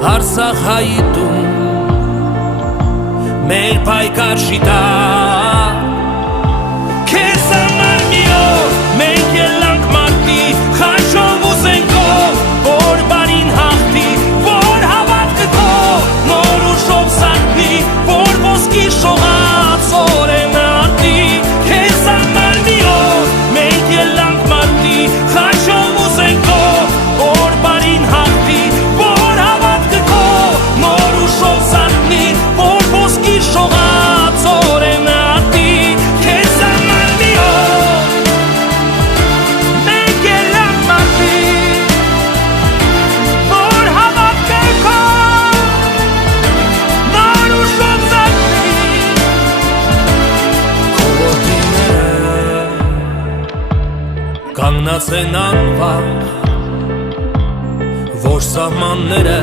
Արցախ հայտում մեր պայքար շիտա քեզ համար մի օր մենք ելանք մարտի խաչով ու զենքով որ բարին հաղթի որ հավատքը քո նոր ուժով սարքնի որ ոսկի շողած օրենը արտի քեզ համար մի օր մենք ելանք մարտի խաչով ու զենքով որ բարին հաղթի որ հավատքը քո նոր ուժով սարքնի որ ոսկի շողած օրենը արտի քեզ համար մի օր մենք ելանք մարտի որ հավատքը քո նոր ուժով սարքնի քո ոտիները կանգնած են անվախ որ սահմանները